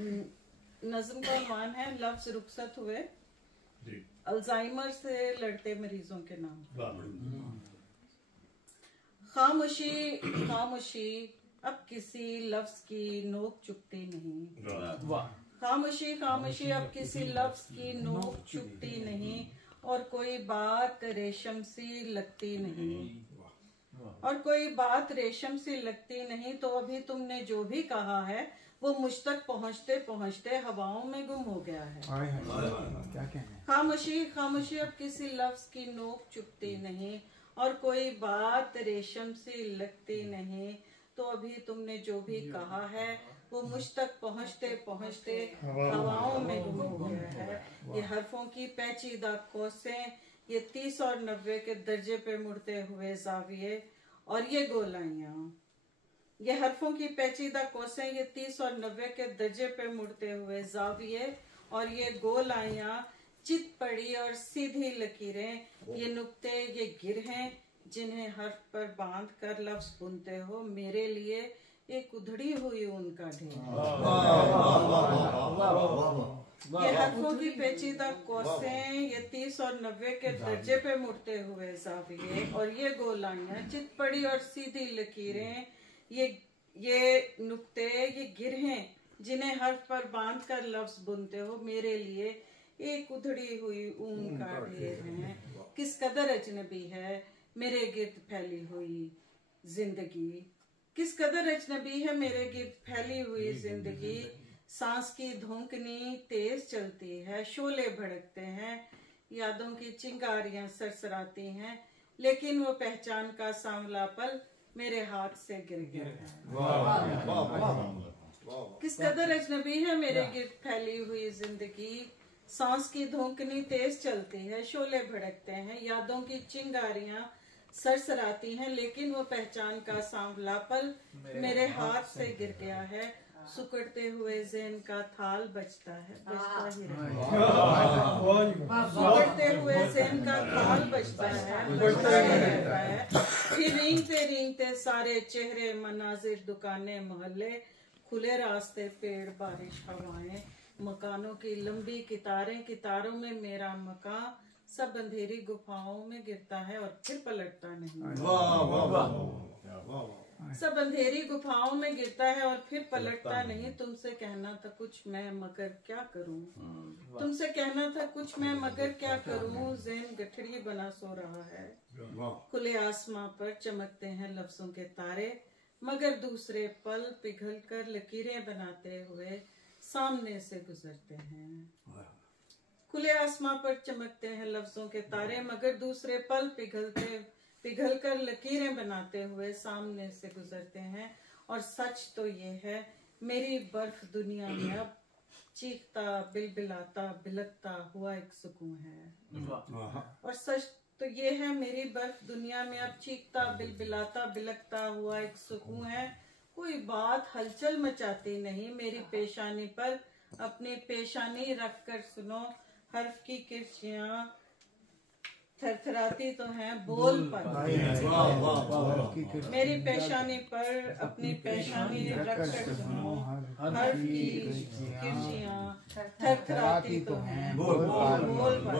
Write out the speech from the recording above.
नज्म का मान है लफ्ज रुखसत हुए अल्जाइमर से लड़ते मरीजों के नाम। खामोशी खामोशी अब किसी लफ्ज की नोक चुकती नहीं। खामोशी खामोशी अब किसी लफ्ज की नोक चुकती नहीं, और कोई बात रेशम सी लगती नहीं। और कोई बात रेशम सी लगती नहीं, तो अभी तुमने जो भी कहा है वो मुझ तक पहुँचते पहुँचते हवाओं में गुम हो गया है। क्या कहना है? खामोशी खामोशी अब किसी लफ्ज की नोक चुकती नहीं, और कोई बात रेशम सी लगती नहीं, तो अभी तुमने जो भी कहा है वो मुझ तक पहुँचते पहुँचते हवाओं में गुम हो गया है। ये हरफों की पेचीदा कोसें, ये 30 और 90 के दर्जे पे मुड़ते हुए जाविये, और ये गोलाइयाँ। ये हरफों की पेचीदा कोसें, ये 30 और 90 के दर्जे पे मुड़ते हुए जाविये, और ये गोलाइयाँ, चित पड़ी और सीधी लकीरें, ये नुक्ते, ये गिरहें, जिन्हें हर्फ पर बांध कर लफ्ज बुनते हो, मेरे लिए एक उधड़ी हुई उनका ढेर। ये हरफों की पेचीदा कोसें, ये 30 और 90 के दर्जे पे मुड़ते हुए जाविये, और ये गोलाइयाँ, चित पड़ी और सीधी लकीरें, ये नुक्ते, ये गिरहें, जिन्हें हर्फ पर बांध कर लफ्ज बुनते हो, मेरे लिए एक उधड़ी हुई ऊन का ढेर है। किस कदर अजनबी है मेरे गिर्द फैली हुई जिंदगी, किस कदर अजनबी है मेरे गिर्द फैली हुई जिंदगी। सांस की धोंकनी तेज चलती है, शोले भड़कते हैं, यादों की चिंगारियां सरसराती हैं, लेकिन वो पहचान का सांवला पल मेरे हाथ से गिर गया है। किस कदर अजनबी है मेरे गिर्द फैली हुई जिंदगी। सांस की धोंकनी तेज चलती है, शोले भड़कते हैं, यादों की चिंगारियां सरसराती हैं, लेकिन वो पहचान का सांवला पल मेरे हाथ से गिर गया है। सुकड़ते हुए ज़हन का थाल बजता है, बजता ही रहता है। सुकड़ते हुए ज़हन का थाल बजता है, बजता ही रहता है। फिर रींगते रींगते सारे चेहरे, मनाजिर, दुकानें, मोहल्ले, खुले रास्ते, पेड़, बारिश, हवाएं, मकानों की लंबी कितारें, कितारों में मेरा मकान, सब अंधेरी गुफाओं में गिरता है और फिर पलटता नहीं। सब अंधेरी गुफाओं में गिरता है और फिर पलटता नहीं। तुमसे कहना था कुछ मैं मगर क्या करूं, तुमसे कहना था कुछ मैं मगर क्या करूं। ज़हन गठड़ी बना सो रहा है, खुले आसमां पर चमकते हैं लफ्जों के तारे, मगर दूसरे पल पिघल कर लकीरें बनाते हुए सामने से गुजरते हैं। खुले आसमां पर चमकते हैं लफ्जों के तारे, मगर दूसरे पल पिघल कर लकीरें बनाते हुए सामने से गुजरते हैं। और सच तो ये है मेरी बर्फ दुनिया में अब चीखता बिलबिलाता बिलकता हुआ एक सुकून है। और सच तो ये है मेरी बर्फ दुनिया में अब चीखता बिलबिलाता बिलकता हुआ एक सुकून है। कोई बात हलचल मचाती नहीं मेरी पेशानी पर, अपनी पेशानी रख कर सुनो हर्फ की किरचियां थरथराती तो हैं बोल पर। मेरी पेशानी पर अपनी पेशानी रख कर सुनो हर्फ की किरचियां थरथराती तो हैं बोल पर।